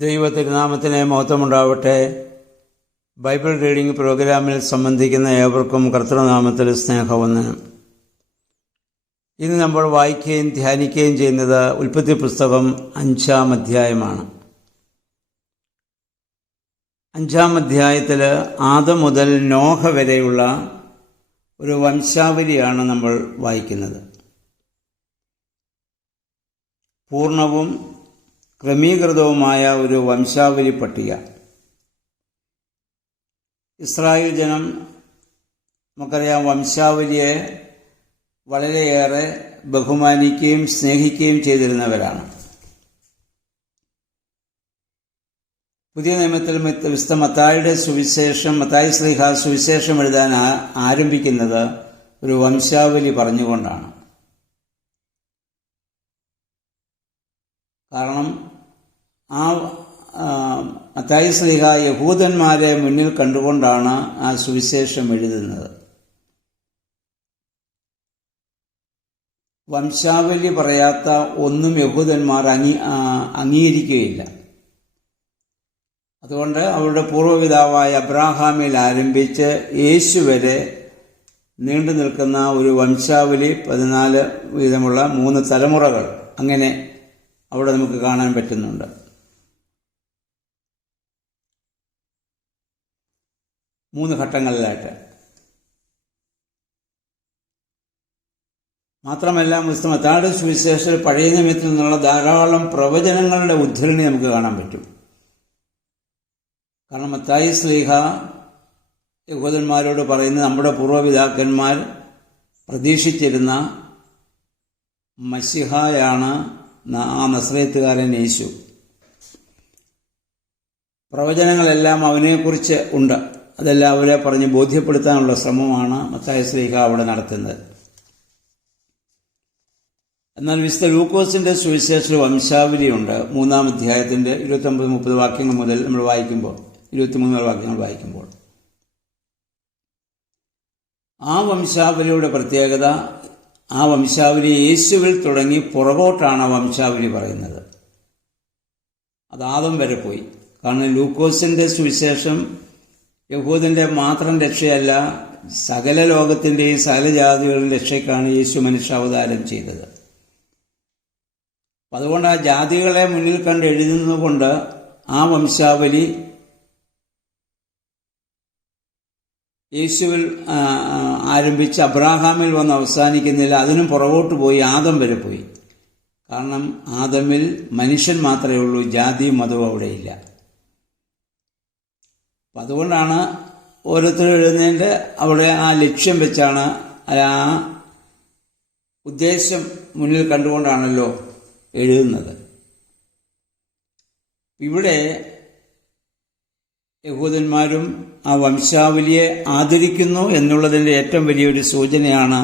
ദൈവ തിരുനാമത്തിന് മഹത്വമുണ്ടാവട്ടെ. Bible reading പ്രോഗ്രാമിൽ സംബന്ധിക്കുന്ന ഏവർക്കും കർത്തൃനാമത്തിൽ സ്നേഹവന്ദനം. ഇന്ന് നമ്മൾ വായിക്കുകയും ധ്യാനിക്കുകയും ചെയ്യുന്നത് ഉൽപ്പത്തി പുസ്തകം 5-ാം അധ്യായമാണ്. 5-ാം അധ്യായത്തിൽ ആദം മുതൽ നോഹ വരെയുള്ള ഒരു വംശാവലിയാണ് നമ്മൾ വായിക്കുന്നത്. പൂർണ്ണവും ക്രമീകൃതവുമായ ഒരു വംശാവലി പട്ടിക. ഇസ്രായേൽ ജനം നമുക്കറിയാം വംശാവലിയെ വളരെയേറെ ബഹുമാനിക്കുകയും സ്നേഹിക്കുകയും ചെയ്തിരുന്നവരാണ്. പുതിയ നിയമത്തിൽ വിശുദ്ധ മത്തായിയുടെ സുവിശേഷം, മത്തായി ശ്ലീഹ സുവിശേഷം എഴുതാൻ ആരംഭിക്കുന്നത് ഒരു വംശാവലി പറഞ്ഞുകൊണ്ടാണ്. കാരണം മത്തായി ശ്ലീഹ യഹൂദന്മാരെ മുന്നിൽ കണ്ടുകൊണ്ടാണ് ആ സുവിശേഷം എഴുതുന്നത്. വംശാവലി പറയാത്ത ഒന്നും യഹൂദന്മാർ അംഗീകരിക്കുകയില്ല. അതുകൊണ്ട് അവരുടെ പൂർവ്വപിതാവായ അബ്രാഹാമിൽ ആരംഭിച്ച് യേശു വരെ നീണ്ടു നിൽക്കുന്ന ഒരു വംശാവലി, 14 വീതമുള്ള 3 തലമുറകൾ അങ്ങനെ അവിടെ നമുക്ക് കാണാൻ പറ്റുന്നുണ്ട്. മൂന്ന് ഘട്ടങ്ങളിലായിട്ട്. മാത്രമല്ല വിശുദ്ധ മത്തായിയുടെ സുവിശേഷത്തിൽ പഴയ നിയമത്തിൽ നിന്നുള്ള ധാരാളം പ്രവചനങ്ങളുടെ ഉദ്ധരണി നമുക്ക് കാണാൻ പറ്റും. കാരണം മത്തായി ശ്ലീഹ യഹൂദന്മാരോട് പറയുന്നത് നമ്മുടെ പൂർവ്വപിതാക്കന്മാർ പ്രതീക്ഷിച്ചിരുന്ന മശിഹായാണ് ആ നസ്രയത്തുകാരൻ യേശു. പ്രവചനങ്ങളെല്ലാം അവനെക്കുറിച്ച് ഉണ്ട്. അതെല്ലാം അവരെ പറഞ്ഞ് ബോധ്യപ്പെടുത്താനുള്ള ശ്രമമാണ് മത്തായി ശ്ലീഹ അവിടെ നടത്തുന്നത്. എന്നാൽ വിശുദ്ധ ലൂക്കോസിന്റെ സുവിശേഷ വംശാവലിയുണ്ട്. 3-ാം അധ്യായത്തിന്റെ 29-30 വാക്യങ്ങൾ മുതൽ നമ്മൾ വായിക്കുമ്പോൾ, 23 വാക്യങ്ങൾ വായിക്കുമ്പോൾ ആ വംശാവലിയുടെ പ്രത്യേകത, ആ വംശാവലി യേശുവിൽ തുടങ്ങി പുറകോട്ടാണ് വംശാവലി പറയുന്നത്. അത് ആദം വരെ പോയി. കാരണം ലൂക്കോസിന്റെ സുവിശേഷം യഹൂദന്റെ മാത്രം രക്ഷയല്ല, സകല ലോകത്തിന്റെയും സകല ജാതികളുടെ രക്ഷയ്ക്കാണ് യേശു മനുഷ്യാവതാരം ചെയ്തത്. അതുകൊണ്ട് ആ ജാതികളെ മുന്നിൽ കണ്ട് എഴുതുന്നതുകൊണ്ട് ആ വംശാവലി യേശുവിൽ ആരംഭിച്ച് അബ്രാഹാമിൽ വന്ന് അവസാനിക്കുന്നില്ല. അതിനും പുറകോട്ട് പോയി, ആദം വരെ പോയി. കാരണം ആദമിൽ മനുഷ്യൻ മാത്രമേ ഉള്ളൂ, ജാതിയും മതവും അവിടെയില്ല. അപ്പം അതുകൊണ്ടാണ് ഓരോരുത്തരും എഴുതുന്നതിൻ്റെ അവിടെ ആ ലക്ഷ്യം വെച്ചാണ്, ആ ഉദ്ദേശം മുന്നിൽ കണ്ടുകൊണ്ടാണല്ലോ എഴുതുന്നത്. ഇവിടെ യഹൂദന്മാരും ആ വംശാവലിയെ ആദരിക്കുന്നു എന്നുള്ളതിൻ്റെ ഏറ്റവും വലിയൊരു സൂചനയാണ്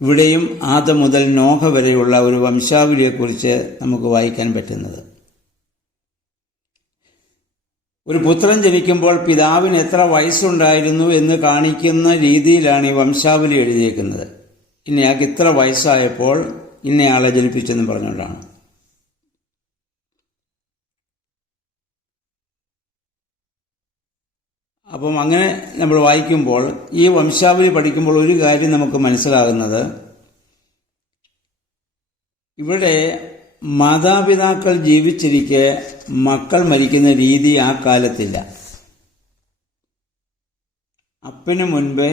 ഇവിടെയും ആദം മുതൽ നോഹ വരെയുള്ള ഒരു വംശാവലിയെക്കുറിച്ച് നമുക്ക് വായിക്കാൻ പറ്റുന്നത്. ഒരു പുത്രൻ ജനിക്കുമ്പോൾ പിതാവിന് എത്ര വയസ്സുണ്ടായിരുന്നു എന്ന് കാണിക്കുന്ന രീതിയിലാണ് ഈ വംശാവലി എഴുതിയേക്കുന്നത്. ഇന്നയാൾക്ക് ഇത്ര വയസ്സായപ്പോൾ ഇന്നയാളെ ജനിപ്പിച്ചെന്ന് പറഞ്ഞുകൊണ്ടാണ്. അപ്പം അങ്ങനെ നമ്മൾ വായിക്കുമ്പോൾ, ഈ വംശാവലി പഠിക്കുമ്പോൾ ഒരു കാര്യം നമുക്ക് മനസ്സിലാകുന്നത്, ഇവിടെ മാതാപിതാക്കൾ ജീവിച്ചിരിക്കെ മക്കൾ മരിക്കുന്ന രീതി ആ കാലത്തില്ല. അപ്പന് മുൻപേ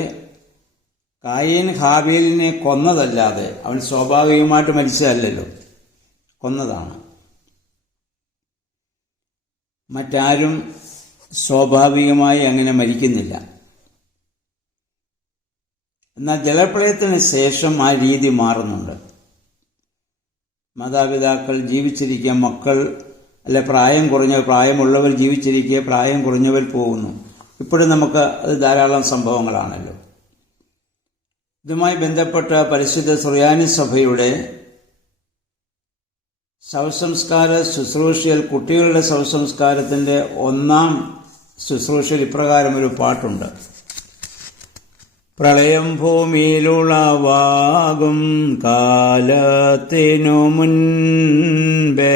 കായീൻ ഹാബീലിനെ കൊന്നതല്ലാതെ, അവൻ സ്വാഭാവികമായിട്ട് മരിച്ചതല്ലല്ലോ, കൊന്നതാണ്. മറ്റാരും സ്വാഭാവികമായി അങ്ങനെ മരിക്കുന്നില്ല. എന്നാൽ ജലപ്രളയത്തിന് ശേഷം ആ രീതി മാറുന്നുണ്ട്. മാതാപിതാക്കൾ ജീവിച്ചിരിക്കുക, മക്കൾ അല്ലെ പ്രായമുള്ളവർ ജീവിച്ചിരിക്കുക, പ്രായം കുറഞ്ഞവർ പോകുന്നു. ഇപ്പോഴും നമുക്ക് അത് ധാരാളം സംഭവങ്ങളാണല്ലോ. ഇതുമായി ബന്ധപ്പെട്ട പരിശുദ്ധ സുറിയാനി സഭയുടെ ശവസംസ്കാര ശുശ്രൂഷയിൽ, കുട്ടികളുടെ ശവസംസ്കാരത്തിന്റെ 1-ാം ശുശ്രൂഷയിൽ ഇപ്രകാരം ഒരു പാട്ടുണ്ട്. പ്രളയം ഭൂമിയിലുളവാകും കാലത്തിനു മുൻപേ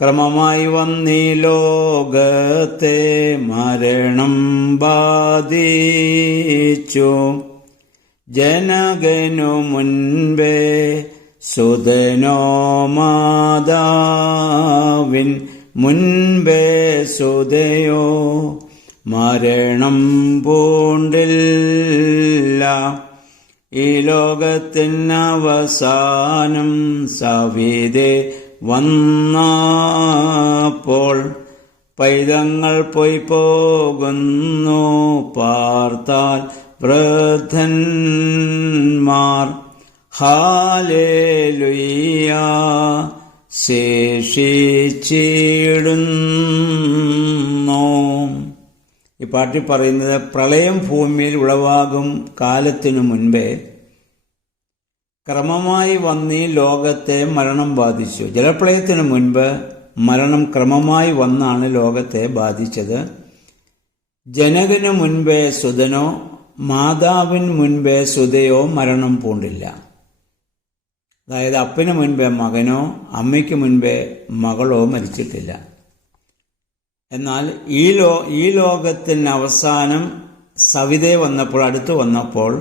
ക്രമമായി വന്നീ ലോകത്തെ മരണം ബാധിച്ചു. ജനകനു മുൻപേ സുതനോ മാതാവിൻ മുൻപേ സുതയോ മരണം പൂണ്ടില്ല. ഈ ലോകത്തിനവസാനം സവിതേ വന്നപ്പോൾ പൈതങ്ങൾ പോയി പോകുന്നു പാർത്താൽ വൃദ്ധന്മാർ. ഹാലേലുയ്യ ശേഷിച്ചിടുന്നു. ഈ പാട്ടിൽ പറയുന്നത് പ്രളയം ഭൂമിയിൽ ഉളവാകും കാലത്തിനു മുൻപേ ക്രമമായി വന്നീ ലോകത്തെ മരണം ബാധിച്ചു. ജലപ്രളയത്തിനു മുൻപ് മരണം ക്രമമായി വന്നാണ് ലോകത്തെ ബാധിച്ചത്. ജനകനു മുൻപേ സുതനോ മാതാവിന് മുൻപേ സുതയോ മരണം പൂണ്ടില്ല. അതായത് അപ്പന് മുൻപേ മകനോ അമ്മയ്ക്ക് മുൻപേ മകളോ മരിച്ചിട്ടില്ല. എന്നാൽ ഈ ലോകത്തിന് അവസാനം സവിതേ വന്നപ്പോൾ, അടുത്തു വന്നപ്പോൾ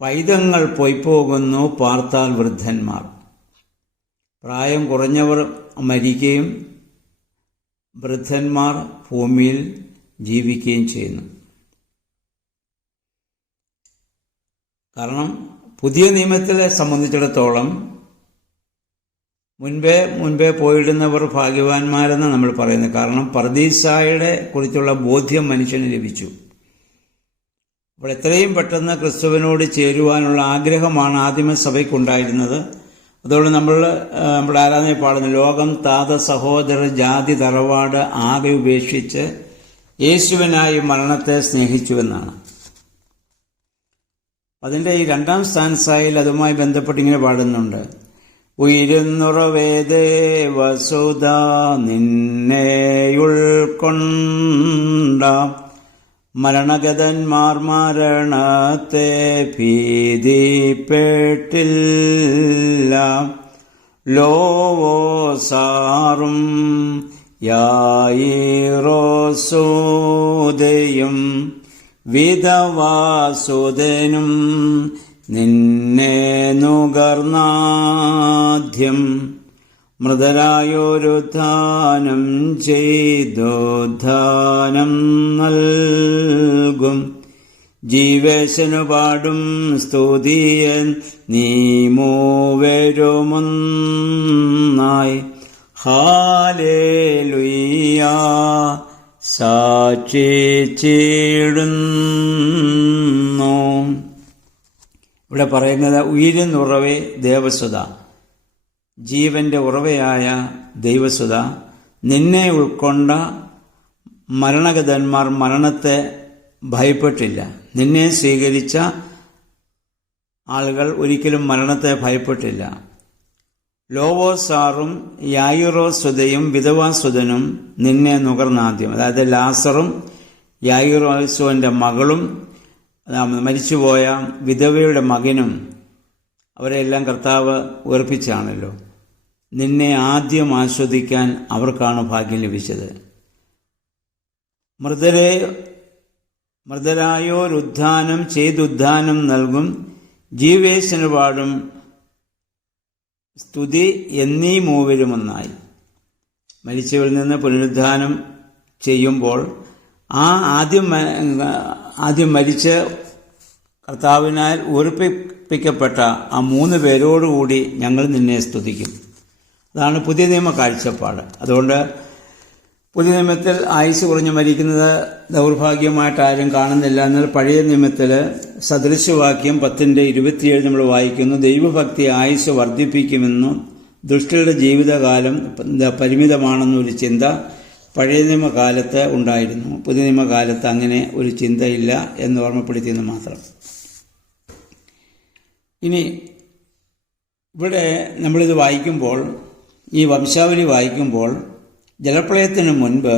പൈതങ്ങൾ പോയിപ്പോകുന്നു പാർത്താൽ വൃദ്ധന്മാർ. പ്രായം കുറഞ്ഞവർ മരിക്കുകയും വൃദ്ധന്മാർ ഭൂമിയിൽ ജീവിക്കുകയും ചെയ്യുന്നു. കാരണം പുതിയ നിയമത്തിലെ സംബന്ധിച്ചിടത്തോളം മുൻപേ പോയിടുന്നവർ ഭാഗ്യവാന്മാരെന്ന് നമ്മൾ പറയുന്നത്. കാരണം പർദീസായുടെ കുറിച്ചുള്ള ബോധ്യം മനുഷ്യന് ലഭിച്ചു. അപ്പോൾ എത്രയും പെട്ടെന്ന് ക്രിസ്തുവിനോട് ചേരുവാനുള്ള ആഗ്രഹമാണ് ആദിമ സഭയ്ക്കുണ്ടായിരുന്നത്. അതുകൊണ്ട് നമ്മുടെ ആരാധന പാടുന്ന ലോകം താത സഹോദര ജാതി തറവാട് ആകെ ഉപേക്ഷിച്ച് യേശുവിനായി മരണത്തെ സ്നേഹിച്ചുവെന്നാണ്. അതിൻ്റെ ഈ രണ്ടാം സ്ഥാനസായിൽ അതുമായി ബന്ധപ്പെട്ട് ഇങ്ങനെ പാടുന്നുണ്ട്. ഉയരുന്നുറവേദേ വസുധ നിന്നെയുൾക്കൊണ്ട മരണഗതന്മാർ മരണത്തെ ഭീതിപ്പെട്ടില്ല. ലോവോസാറും യായിറോസൂദയും വിധവാസുതനും നിന്നെ നുകർന്നാദ്യം മൃതരായൊരു ദാനം ചെയ്തു ദാനം നൽകും. ജീവേശനു പാടും സ്തുതിയൻ നീ മൂവരുമൊന്നായി. ഹാലേലുയ്യ സാക്ഷിച്ചിടുന്നു. ഇവിടെ പറയുന്നത് ഉയിരിനുറവേ ദേവസുത, ജീവന്റെ ഉറവയായ ദൈവസുത, നിന്നെ ഉൾക്കൊണ്ട മരണഗതന്മാർ മരണത്തെ ഭയപ്പെട്ടില്ല. നിന്നെ സ്വീകരിച്ച ആളുകൾ ഒരിക്കലും മരണത്തെ ഭയപ്പെട്ടില്ല. ലോവോസാറും യായിറോസുതയും വിധവാസുതനും നിന്നെ നുകർന്നാദ്യം. അതായത് ലാസറും യായിറോസുവിൻ്റെ മകളും മരിച്ചുപോയ വിധവയുടെ മകനും അവരെല്ലാം കർത്താവ് ഉയർപ്പിച്ചാണല്ലോ. നിന്നെ ആദ്യം ആസ്വദിക്കാൻ അവർക്കാണ് ഭാഗ്യം ലഭിച്ചത്. മൃതരായോരുദ്ധാനം ചെയ്തുദ്ധാനം നൽകും. ജീവേശന് പാടും സ്തുതി എന്നീ മൂവരുമൊന്നായി. മരിച്ചവരിൽ നിന്ന് പുനരുദ്ധാനം ചെയ്യുമ്പോൾ ആദ്യം മരിച്ച് കർത്താവിനാൽ ഉയർപ്പിക്കപ്പെട്ട ആ 3 പേരോടുകൂടി ഞങ്ങൾ നിന്നെ സ്തുതിക്കും. അതാണ് പുതിയ നിയമ കാഴ്ചപ്പാട്. അതുകൊണ്ട് പുതിയ നിയമത്തിൽ ആയുസ് കുറഞ്ഞ് മരിക്കുന്നത് ദൗർഭാഗ്യമായിട്ട് ആരും കാണുന്നില്ല. എന്നാൽ പഴയ നിയമത്തിൽ സദൃശവാക്യം 10:27 നമ്മൾ വായിക്കുന്നു. ദൈവഭക്തി ആയുസ് വർദ്ധിപ്പിക്കുമെന്നും ദുഷ്ടരുടെ ജീവിതകാലം പരിമിതമാണെന്നൊരു ചിന്ത പഴയ നിയമകാലത്ത് ഉണ്ടായിരുന്നു. പുതിയ നിയമകാലത്ത് അങ്ങനെ ഒരു ചിന്തയില്ല എന്ന് ഓർമ്മപ്പെടുത്തിയെന്ന് മാത്രം. ഇനി ഇവിടെ നമ്മളിത് വായിക്കുമ്പോൾ, ഈ വംശാവലി വായിക്കുമ്പോൾ, ജലപ്രളയത്തിന് മുൻപ്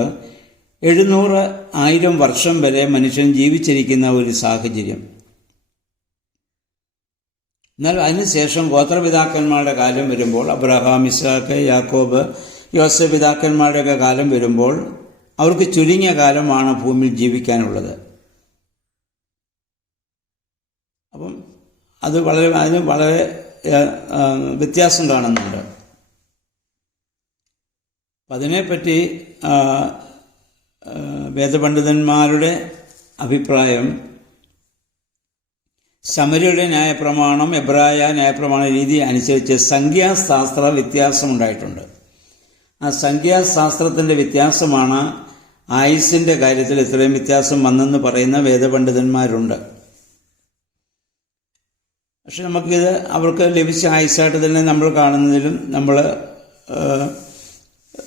700,000 വർഷം വരെ മനുഷ്യൻ ജീവിച്ചിരിക്കുന്ന ഒരു സാഹചര്യം. എന്നാൽ അതിനുശേഷം ഗോത്രപിതാക്കന്മാരുടെ കാലം വരുമ്പോൾ അബ്രഹാം, ഇസ്ഹാക്ക്, യാക്കോബ് യോസേഫ് പിതാക്കന്മാരുടെയൊക്കെ കാലം വരുമ്പോൾ അവർക്ക് ചുരുങ്ങിയ കാലമാണ് ഭൂമിയിൽ ജീവിക്കാനുള്ളത്. അപ്പം അതിന് വളരെ വ്യത്യാസം കാണുന്നുണ്ട്. അതിനെപ്പറ്റി വേദപണ്ഡിതന്മാരുടെ അഭിപ്രായം, ശമര്യയുടെ ന്യായപ്രമാണം എബ്രായ ന്യായപ്രമാണ രീതി അനുസരിച്ച് സംഖ്യാശാസ്ത്ര വ്യത്യാസമുണ്ടായിട്ടുണ്ട്. ആ സംഖ്യാശാസ്ത്രത്തിൻ്റെ വ്യത്യാസമാണ് ആയുസ്സിൻ്റെ കാര്യത്തിൽ ഇത്രയും വ്യത്യാസം വന്നെന്ന് പറയുന്ന വേദപണ്ഡിതന്മാരുണ്ട്. പക്ഷെ നമുക്കിത് അവർക്ക് ലഭിച്ച ആയുസ്സായിട്ട് തന്നെ നമ്മൾ കാണുന്നതിലും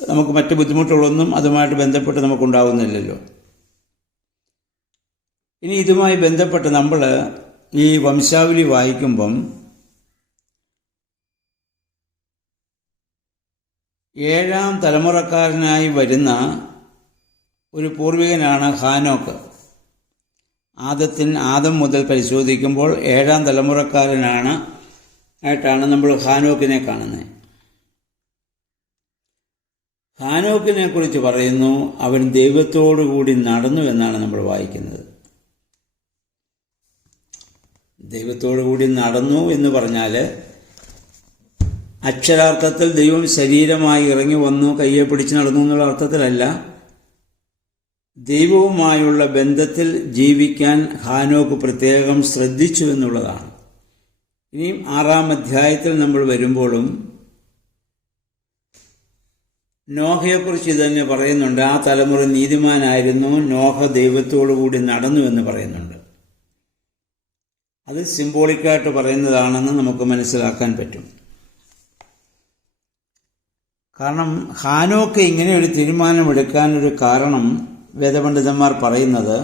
നമുക്ക് മറ്റ് ബുദ്ധിമുട്ടുകളൊന്നും അതുമായിട്ട് ബന്ധപ്പെട്ട് നമുക്കുണ്ടാവുന്നില്ലല്ലോ. ഇനി ഇതുമായി ബന്ധപ്പെട്ട് നമ്മൾ ഈ വംശാവലി വായിക്കുമ്പം 7ാം തലമുറക്കാരനായി വരുന്ന ഒരു പൂർവികനാണ് ഹാനോക്ക്. ആദം മുതൽ പരിശോധിക്കുമ്പോൾ 7ാം തലമുറക്കാരനായിട്ടാണ് നമ്മൾ ഹാനോക്കിനെ കാണുന്നത്. ഹാനോക്കിനെ കുറിച്ച് പറയുന്നു, അവൻ ദൈവത്തോടുകൂടി നടന്നു എന്നാണ് നമ്മൾ വായിക്കുന്നത്. ദൈവത്തോടുകൂടി നടന്നു എന്ന് പറഞ്ഞാൽ അക്ഷരാർത്ഥത്തിൽ ദൈവം ശരീരമായി ഇറങ്ങി വന്നു കയ്യെ പിടിച്ച് നടന്നു എന്നുള്ള അർത്ഥത്തിലല്ല. ദൈവവുമായുള്ള ബന്ധത്തിൽ ജീവിക്കാൻ ഹാനോക്ക് പ്രത്യേകം ശ്രദ്ധിച്ചു എന്നുള്ളതാണ്. ഇനിയും 6ാം അധ്യായത്തിൽ നമ്മൾ വരുമ്പോഴും നോഹയെക്കുറിച്ച് ഇതന്നെ പറയുന്നുണ്ട്. ആ തലമുറ നീതിമാനായിരുന്നു, നോഹ ദൈവത്തോടുകൂടി നടന്നു എന്ന് പറയുന്നുണ്ട്. അത് സിംബോളിക്കായിട്ട് പറയുന്നതാണെന്ന് നമുക്ക് മനസ്സിലാക്കാൻ പറ്റും. കാരണം ഹാനോക്ക് ഇങ്ങനെ ഒരു തീരുമാനമെടുക്കാനൊരു കാരണം വേദപണ്ഡിതന്മാർ പറയുന്നത്,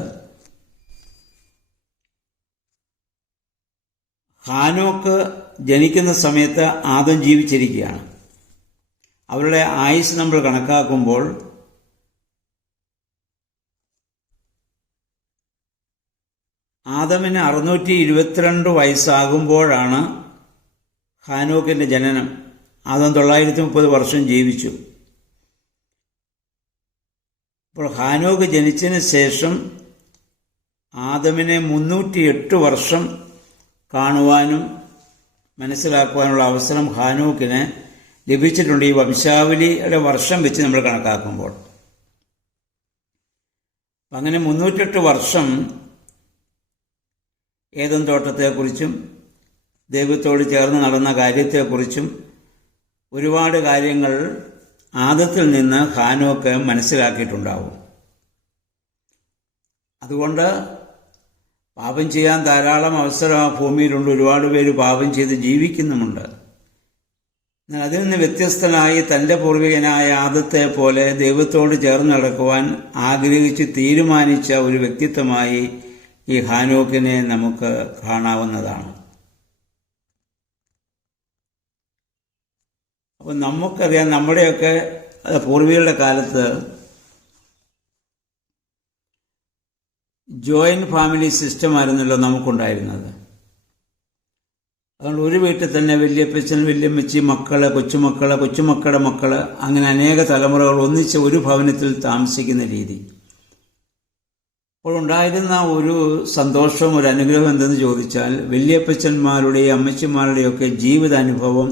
ഹാനോക്ക് ജനിക്കുന്ന സമയത്ത് ആദം ജീവിച്ചിരിക്കുകയാണ്. അവരുടെ ആയുസ് നമ്മൾ കണക്കാക്കുമ്പോൾ ആദമിന് 622 വയസ്സാകുമ്പോഴാണ് ഹാനോക്കിന്റെ ജനനം. ആദം 930 വർഷം ജീവിച്ചു. അപ്പോൾ ഹാനോക്ക് ജനിച്ചതിന് ശേഷം ആദമിനെ 308 വർഷം കാണുവാനും മനസ്സിലാക്കുവാനുള്ള അവസരം ഹാനോക്കിന് ലഭിച്ചിട്ടുണ്ട്. ഈ വംശാവലിയുടെ വർഷം വെച്ച് നമ്മൾ കണക്കാക്കുമ്പോൾ അങ്ങനെ 308 വർഷം ഏദൻ തോട്ടത്തെക്കുറിച്ചും ദൈവത്തോട് ചേർന്ന് നടന്ന കാര്യത്തെക്കുറിച്ചും ഒരുപാട് കാര്യങ്ങൾ ആദത്തിൽ നിന്ന് ഹാനോക്ക് മനസ്സിലാക്കിയിട്ടുണ്ടാവും. അതുകൊണ്ട് പാപം ചെയ്യാൻ ധാരാളം അവസരം ആ ഭൂമിയിലുണ്ട്. ഒരുപാട് പേര് പാപം ചെയ്ത് ജീവിക്കുന്നുമുണ്ട്. എന്നാൽ അതിൽ നിന്ന് വ്യത്യസ്തനായി തൻ്റെ പൂർവികനായ ആദത്തെ പോലെ ദൈവത്തോട് ചേർന്ന് നടക്കുവാൻ ആഗ്രഹിച്ച് തീരുമാനിച്ച ഒരു വ്യക്തിത്വമായി ഈ ഹാനോക്കിനെ നമുക്ക് കാണാവുന്നതാണ്. അപ്പോൾ നമുക്കറിയാം, നമ്മുടെയൊക്കെ പൂർവികരുടെ കാലത്ത് ജോയിന്റ് ഫാമിലി സിസ്റ്റമായിരുന്നല്ലോ നമുക്കുണ്ടായിരുന്നത്. അതുകൊണ്ട് ഒരു വീട്ടിൽ തന്നെ വല്യപ്പച്ചൻ, വല്യമ്മച്ചി, മക്കള്, കൊച്ചുമക്കളുടെ മക്കള്, അങ്ങനെ അനേക തലമുറകൾ ഒന്നിച്ച് ഒരു ഭവനത്തിൽ താമസിക്കുന്ന രീതി. അപ്പോൾ ഉണ്ടായിരുന്ന ഒരു സന്തോഷവും ഒരു അനുഗ്രഹം എന്തെന്ന് ചോദിച്ചാൽ, വല്യപ്പച്ചന്മാരുടെയും അമ്മച്ചിമാരുടെയൊക്കെ ജീവിതാനുഭവം,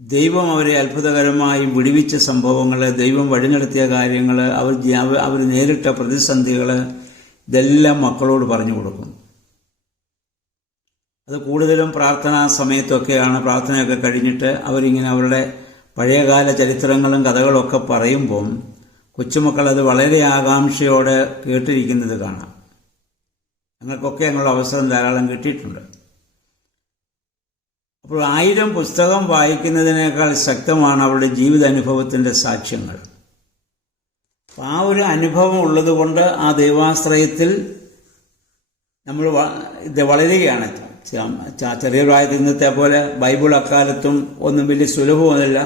ദൈവം അവരെ അത്ഭുതകരമായി വിടുവിച്ച സംഭവങ്ങൾ, ദൈവം വഴിനടത്തിയ കാര്യങ്ങൾ, അവർ നേരിട്ട പ്രതിസന്ധികൾ, ഇതെല്ലാം മക്കളോട് പറഞ്ഞു കൊടുക്കും. അത് കൂടുതലും പ്രാർത്ഥനാ സമയത്തൊക്കെയാണ്. പ്രാർത്ഥനയൊക്കെ കഴിഞ്ഞിട്ട് അവരിങ്ങനെ അവരുടെ പഴയകാല ചരിത്രങ്ങളും കഥകളൊക്കെ പറയുമ്പം കൊച്ചുമക്കൾ അത് വളരെ ആകാംക്ഷയോടെ കേട്ടിരിക്കുന്നത് കാണാം. ഞങ്ങൾക്കൊക്കെ ഞങ്ങളുടെ അവസരം ധാരാളം കിട്ടിയിട്ടുണ്ട്. അപ്പോൾ 1000 പുസ്തകം വായിക്കുന്നതിനേക്കാൾ ശക്തമാണ് അവരുടെ ജീവിതാനുഭവത്തിൻ്റെ സാക്ഷ്യങ്ങൾ. ആ ഒരു അനുഭവം ഉള്ളതുകൊണ്ട് ആ ദൈവാശ്രയത്തിൽ നമ്മൾ ഇത് വളരുകയാണ്. ചെറിയ പ്രായത്തിൽ ഇന്നത്തെ പോലെ ബൈബിൾ അക്കാലത്തും ഒന്നും വലിയ സുലഭമല്ല.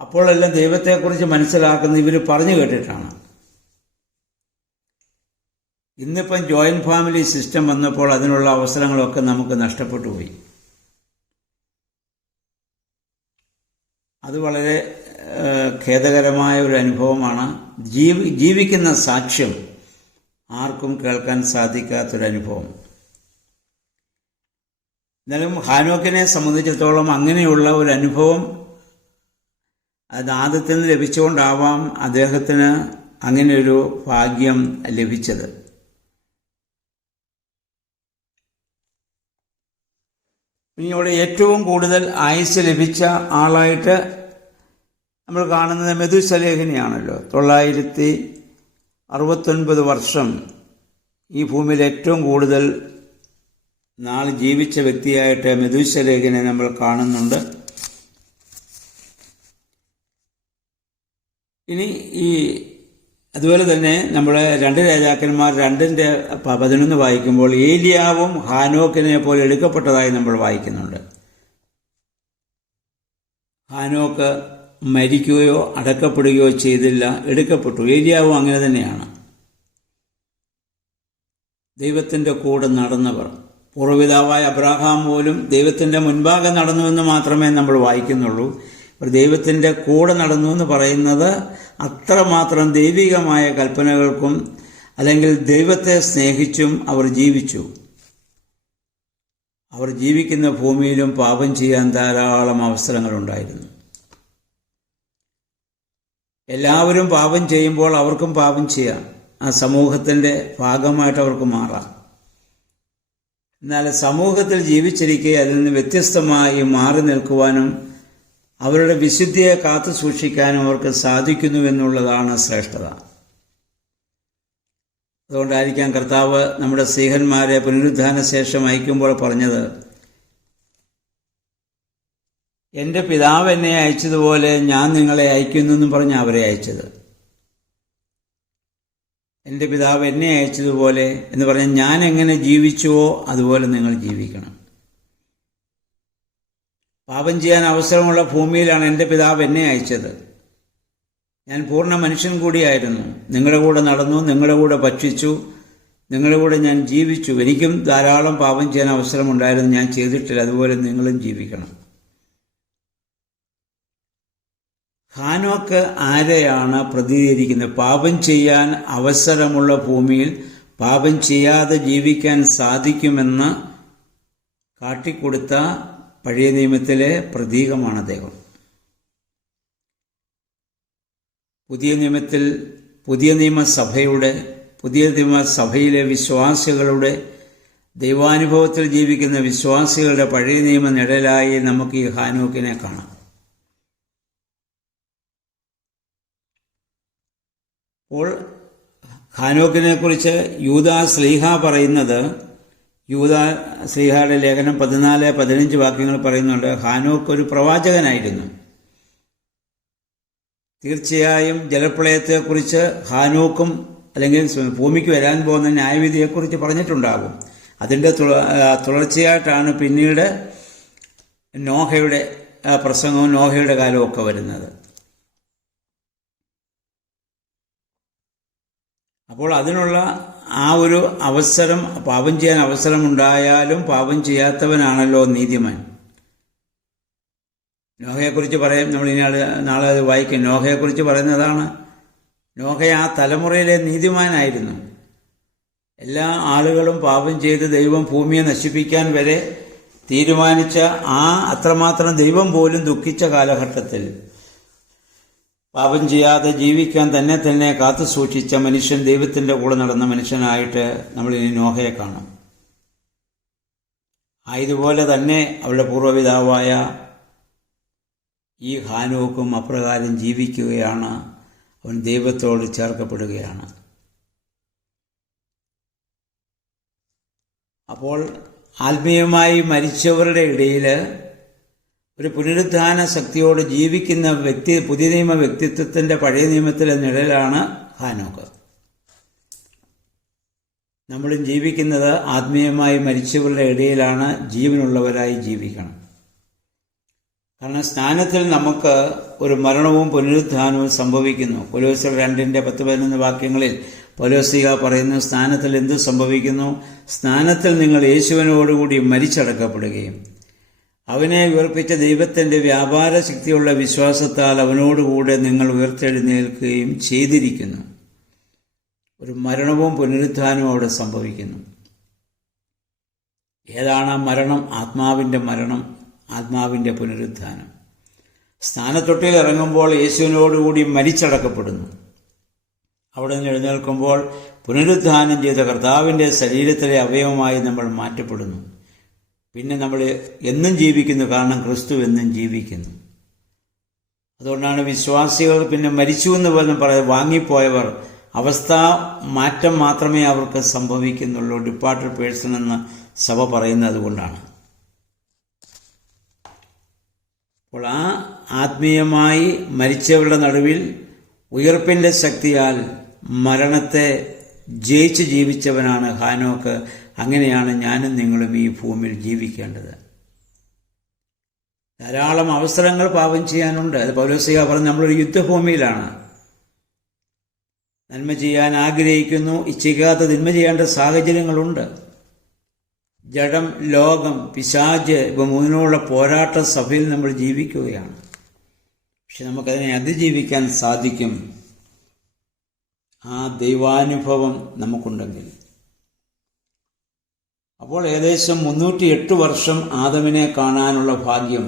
അപ്പോഴെല്ലാം ദൈവത്തെക്കുറിച്ച് മനസ്സിലാക്കുന്ന ഇവർ പറഞ്ഞു കേട്ടിട്ടാണ്. ഇന്നിപ്പം ജോയിന്റ് ഫാമിലി സിസ്റ്റം വന്നപ്പോൾ അതിനുള്ള അവസരങ്ങളൊക്കെ നമുക്ക് നഷ്ടപ്പെട്ടു പോയി. അത് വളരെ ഖേദകരമായ ഒരു അനുഭവമാണ്. ജീവിക്കുന്ന സാക്ഷ്യം ആർക്കും കേൾക്കാൻ സാധിക്കാത്തൊരനുഭവം. എന്നാലും ഹാനോക്കിനെ സംബന്ധിച്ചിടത്തോളം അങ്ങനെയുള്ള ഒരു അനുഭവം അത് ആദ്യത്തിൽ നിന്ന് ലഭിച്ചുകൊണ്ടാവാം അദ്ദേഹത്തിന് അങ്ങനെയൊരു ഭാഗ്യം ലഭിച്ചത്. ഇനി ഇവിടെ ഏറ്റവും കൂടുതൽ ആയുസ് ലഭിച്ച ആളായിട്ട് നമ്മൾ കാണുന്നത് മെഥൂശലഹിനെയാണല്ലോ. 969 വർഷം ഈ ഭൂമിയിൽ ഏറ്റവും കൂടുതൽ നാൾ ജീവിച്ച വ്യക്തിയായിട്ട് മെഥൂശലഹിനെ നമ്മൾ കാണുന്നുണ്ട്. ഇനി അതുപോലെ തന്നെ നമ്മൾ 2 രാജാക്കന്മാർ 2:11 വായിക്കുമ്പോൾ ഏലിയാവും ഹാനോക്കിനെ പോലെ എടുക്കപ്പെട്ടതായി നമ്മൾ വായിക്കുന്നുണ്ട്. ഹാനോക്ക് മരിക്കുകയോ അടക്കപ്പെടുകയോ ചെയ്തില്ല, എടുക്കപ്പെട്ടു. ഏലിയാവും അങ്ങനെ തന്നെയാണ്. ദൈവത്തിൻ്റെ കൂടെ നടന്നവർ. പൂർവ്വപിതാവായ അബ്രാഹാം പോലും ദൈവത്തിൻ്റെ മുൻപാകെ നടന്നുവെന്ന് മാത്രമേ നമ്മൾ വായിക്കുന്നുള്ളൂ. ദൈവത്തിൻ്റെ കൂടെ നടന്നു എന്ന് പറയുന്നത് അത്രമാത്രം ദൈവികമായ കൽപ്പനകൾക്കും അല്ലെങ്കിൽ ദൈവത്തെ സ്നേഹിച്ചും അവർ ജീവിച്ചു. അവർ ജീവിക്കുന്ന ഭൂമിയിലും പാപം ചെയ്യാൻ ധാരാളം അവസരങ്ങളുണ്ടായിരുന്നു. എല്ലാവരും പാപം ചെയ്യുമ്പോൾ അവർക്കും പാപം ചെയ്യാം. ആ സമൂഹത്തിൻ്റെ ഭാഗമായിട്ട് അവർക്ക് മാറാം. എന്നാൽ സമൂഹത്തിൽ ജീവിച്ചിരിക്കെ അതിൽ നിന്ന് വ്യത്യസ്തമായി മാറി നിൽക്കുവാനും അവരുടെ വിശുദ്ധിയെ കാത്തു സൂക്ഷിക്കാനും അവർക്ക് സാധിക്കുന്നു എന്നുള്ളതാണ് ശ്രേഷ്ഠത. അതുകൊണ്ടായിരിക്കാം കർത്താവ് നമ്മുടെ സ്നേഹന്മാരെ പുനരുദ്ധാന ശേഷം അയക്കുമ്പോൾ പറഞ്ഞത്, എൻ്റെ പിതാവ് എന്നെ അയച്ചതുപോലെ ഞാൻ നിങ്ങളെ അയക്കുന്നു എന്നും പറഞ്ഞ് അവരെ അയച്ചത്. എൻ്റെ പിതാവ് എന്നെ അയച്ചതുപോലെ എന്ന് പറഞ്ഞ് ഞാൻ എങ്ങനെ ജീവിച്ചുവോ അതുപോലെ നിങ്ങൾ ജീവിക്കണം. പാപം ചെയ്യാൻ അവസരമുള്ള ഭൂമിയിലാണ് എൻ്റെ പിതാവ് എന്നെ അയച്ചത്. ഞാൻ പൂർണ്ണ മനുഷ്യൻ കൂടിയായിരുന്നു. നിങ്ങളുടെ കൂടെ നടന്നു, നിങ്ങളുടെ കൂടെ ഭക്ഷിച്ചു, നിങ്ങളുടെ കൂടെ ഞാൻ ജീവിച്ചു. എനിക്കും ധാരാളം പാപം ചെയ്യാൻ അവസരമുണ്ടായിരുന്നു, ഞാൻ ചെയ്തിട്ടില്ല. അതുപോലെ നിങ്ങളും ജീവിക്കണം. ഹാനോക്ക് ആരെയാണ് പ്രതിനിധീകരിക്കുന്നത്? പാപം ചെയ്യാൻ അവസരമുള്ള ഭൂമിയിൽ പാപം ചെയ്യാതെ ജീവിക്കാൻ സാധിക്കുമെന്ന് കാട്ടിക്കൊടുത്ത പഴയ നിയമത്തിലെ പ്രതീകമാണ് അദ്ദേഹം. പുതിയ നിയമസഭയിലെ വിശ്വാസികളുടെ ദൈവാനുഭവത്തിൽ ജീവിക്കുന്ന വിശ്വാസികളുടെ പഴയ നിയമ നിഴലായി നമുക്ക് ഈ ഹാനോക്കിനെ കാണാം. അപ്പോൾ ഹാനോക്കിനെ കുറിച്ച് യൂദാ ശ്ലീഹ പറയുന്നത്, യൂദാ ശ്ലീഹയുടെ ലേഖനം 14-15 വാക്യങ്ങൾ പറയുന്നുണ്ട്, ഹാനോക്ക് ഒരു പ്രവാചകനായിരുന്നു. തീർച്ചയായും ജലപ്രളയത്തെക്കുറിച്ച് ഹാനോക്കും അല്ലെങ്കിൽ ഭൂമിക്ക് വരാൻ പോകുന്ന ന്യായവിധിയെക്കുറിച്ച് പറഞ്ഞിട്ടുണ്ടാകും. അതിൻ്റെ തുടർച്ചയായിട്ടാണ് പിന്നീട് നോഹയുടെ പ്രസംഗവും നോഹയുടെ കാലവും ഒക്കെ വരുന്നത്. അപ്പോൾ അതിനുള്ള ആ ഒരു അവസരം, പാപം ചെയ്യാൻ അവസരമുണ്ടായാലും പാപം ചെയ്യാത്തവനാണല്ലോ നീതിമാൻ. നോഹയെക്കുറിച്ച് പറയാം, നമ്മൾ ഇനി നാളെ അത് വായിക്കും. നോഹയെക്കുറിച്ച് പറയുന്നതാണ്, നോഹ ആ തലമുറയിലെ നീതിമാനായിരുന്നു. എല്ലാ ആളുകളും പാപം ചെയ്ത് ദൈവം ഭൂമിയെ നശിപ്പിക്കാൻ വരെ തീരുമാനിച്ച അത്രമാത്രം ദൈവം പോലും ദുഃഖിച്ച കാലഘട്ടത്തിൽ പാപം ചെയ്യാതെ ജീവിക്കാൻ തന്നെ കാത്തു സൂക്ഷിച്ച മനുഷ്യൻ, ദൈവത്തിൻ്റെ കൂടെ നടന്ന മനുഷ്യനായിട്ട് നമ്മൾ ഇനി നോഹയെ കാണും. ആയതുപോലെ തന്നെ അവളുടെ പൂർവ്വപിതാവായ ഈ ഹാനോക്കും അപ്രകാരം ജീവിക്കുകയാണ്. അവൻ ദൈവത്തോട് ചേർക്കപ്പെടുകയാണ്. അപ്പോൾ ആത്മീയമായി മരിച്ചവരുടെ ഇടയിൽ ഒരു പുനരുദ്ധാന ശക്തിയോട് ജീവിക്കുന്ന വ്യക്തി, പുതിയ നിയമ വ്യക്തിത്വത്തിൻ്റെ പഴയ നിയമത്തിലെ നിഴലാണ് ഹാനോക്ക്. നമ്മളും ജീവിക്കുന്നത് ആത്മീയമായി മരിച്ചവരുടെ ഇടയിലാണ്. ജീവനുള്ളവരായി ജീവിക്കണം. കാരണം സ്നാനത്തിൽ നമുക്ക് ഒരു മരണവും പുനരുദ്ധാനവും സംഭവിക്കുന്നു. കൊലോസ്യർ 2:10-11 വാക്യങ്ങളിൽ പൗലോസ്ലീഹ പറയുന്നു, സ്നാനത്തിൽ എന്ത് സംഭവിക്കുന്നു? സ്നാനത്തിൽ നിങ്ങൾ യേശുവിനോടുകൂടി മരിച്ചടക്കപ്പെടുകയും അവനെ ഉയർപ്പിച്ച ദൈവത്തിന്റെ വ്യാപാര ശക്തിയുള്ള വിശ്വാസത്താൽ അവനോടുകൂടെ നിങ്ങൾ ഉയർത്തെഴുന്നേൽക്കുകയും ചെയ്തിരിക്കുന്നു. ഒരു മരണവും പുനരുത്ഥാനവും അവിടെ സംഭവിക്കുന്നു. ഏതാണ് മരണം? ആത്മാവിന്റെ മരണം, ആത്മാവിന്റെ പുനരുത്ഥാനം. സ്നാനത്തൊട്ടിയിൽ ഇറങ്ങുമ്പോൾ യേശുവിനോടുകൂടി മരിച്ചടക്കപ്പെടുന്നു. അവിടെ നിന്ന് എഴുന്നേൽക്കുമ്പോൾ പുനരുത്ഥാനം ചെയ്ത കർത്താവിന്റെ ശരീരത്തിലെ അവയവമായി നമ്മൾ മാറ്റപ്പെടുന്നു. പിന്നെ നമ്മൾ എന്നും ജീവിക്കുന്നു, കാരണം ക്രിസ്തു എന്നും ജീവിക്കുന്നു. അതുകൊണ്ടാണ് വിശ്വാസികൾ പിന്നെ മരിച്ചു എന്ന് പോലും വാങ്ങിപ്പോയവർ അവസ്ഥ മാറ്റം മാത്രമേ അവർക്ക് സംഭവിക്കുന്നുള്ളൂ. ഡിപ്പാർട്ടഡ് പേഴ്സൺ എന്ന് സഭ പറയുന്നത് അതുകൊണ്ടാണ്. അപ്പോൾ ആ ആത്മീയമായി മരിച്ചവരുടെ നടുവിൽ ഉയർപ്പിന്റെ ശക്തിയാൽ മരണത്തെ ജയിച്ച് ജീവിച്ചവനാണ് ഹാനോക്ക്. അങ്ങനെയാണ് ഞാനും നിങ്ങളും ഈ ഭൂമിയിൽ ജീവിക്കേണ്ടത്. ധാരാളം അവസരങ്ങൾ പാപം ചെയ്യാനുണ്ട്. അത് പൗലോസ്ലീഹ പറഞ്ഞു, നമ്മളൊരു യുദ്ധഭൂമിയിലാണ്. നന്മ ചെയ്യാൻ ആഗ്രഹിക്കുന്നു, ഇച്ഛിക്കാത്ത തിന്മ ചെയ്യേണ്ട സാഹചര്യങ്ങളുണ്ട്. ജഡം, ലോകം, പിശാച്, ഇവ മൂന്നിനുള്ള പോരാട്ട സഭയിൽ നമ്മൾ ജീവിക്കുകയാണ്. പക്ഷെ നമുക്കതിനെ അതിജീവിക്കാൻ സാധിക്കും ആ ദൈവാനുഭവം നമുക്കുണ്ടെങ്കിൽ. അപ്പോൾ ഏകദേശം 308 വർഷം ആദമിനെ കാണാനുള്ള ഭാഗ്യം,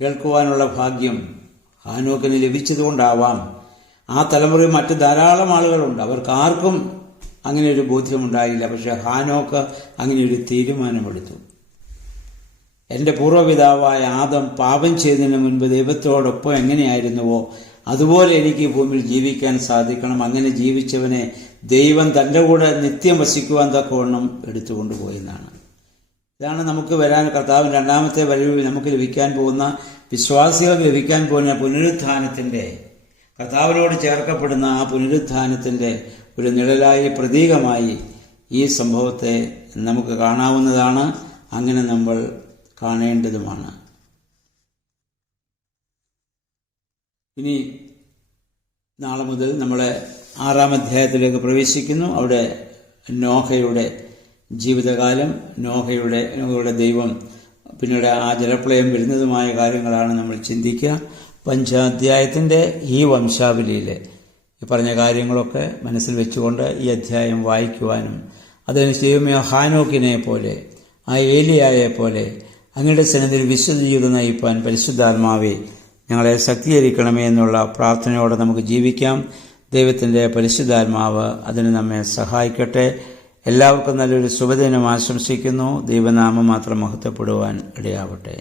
കേൾക്കുവാനുള്ള ഭാഗ്യം ഹാനോക്കിന് ലഭിച്ചതുകൊണ്ടാവാം ആ തലമുറയിൽ മറ്റ് ധാരാളം ആളുകളുണ്ട്. അവർക്ക് ആർക്കും അങ്ങനെ ഒരു ബോധ്യമുണ്ടായില്ല. പക്ഷെ ഹാനോക്ക് അങ്ങനെ ഒരു തീരുമാനമെടുത്തു. എൻ്റെ പൂർവ്വപിതാവായ ആദം പാപം ചെയ്തതിന് മുൻപ് ദൈവത്തോടൊപ്പം എങ്ങനെയായിരുന്നുവോ അതുപോലെ എനിക്ക് ഈ ഭൂമിയിൽ ജീവിക്കാൻ സാധിക്കണം. അങ്ങനെ ജീവിച്ചവനെ ദൈവം തൻ്റെ കൂടെ നിത്യം വസിക്കുവാൻ തക്കവണ്ണം എടുത്തുകൊണ്ടുപോയെന്നാണ്. ഇതാണ് നമുക്ക് വരാൻ കർത്താവിൻ്റെ രണ്ടാമത്തെ വരവിൽ നമുക്ക് ലഭിക്കാൻ പോകുന്ന, വിശ്വാസികൾക്ക് ലഭിക്കാൻ പോകുന്ന പുനരുത്ഥാനത്തിൻ്റെ, കർത്താവിനോട് ചേർക്കപ്പെടുന്ന ആ പുനരുത്ഥാനത്തിൻ്റെ ഒരു നിഴലായി, പ്രതീകമായി ഈ സംഭവത്തെ നമുക്ക് കാണാവുന്നതാണ്. അങ്ങനെ നമ്മൾ കാണേണ്ടതുമാണ്. ഇനി നാളെ മുതൽ നമ്മൾ 6-ാം അധ്യായത്തിലേക്ക് പ്രവേശിക്കുന്നു. അവിടെ നോഹയുടെ ജീവിതകാലം, നോഹയുടെ ദൈവം, പിന്നീട് ആ ജലപ്രളയം വരുന്നതുമായ കാര്യങ്ങളാണ് നമ്മൾ ചിന്തിക്കുക. 5-ാം അധ്യായത്തിൻ്റെ ഈ വംശാവലിയിൽ ഈ പറഞ്ഞ കാര്യങ്ങളൊക്കെ മനസ്സിൽ വെച്ചുകൊണ്ട് ഈ അധ്യായം വായിക്കുവാനും അതിന് ഹാനോക്കിനെ പോലെ, ആ ഏലിയായെ പോലെ അങ്ങയുടെ സന്നിധിയിൽ വിശുദ്ധ ജീവിതം നയിപ്പാൻ പരിശുദ്ധാത്മാവെ ഞങ്ങളെ ശക്തീകരിക്കണമേ എന്നുള്ള പ്രാർത്ഥനയോടെ നമുക്ക് ജീവിക്കാം. ദൈവത്തിൻ്റെ പരിശുദ്ധാത്മാവ് അതിന് നമ്മെ സഹായിക്കട്ടെ. എല്ലാവർക്കും നല്ലൊരു ശുഭദിനം ആശംസിക്കുന്നു. ദൈവനാമം മാത്രം മഹത്വപ്പെടുവാൻ ഇടയാവട്ടെ.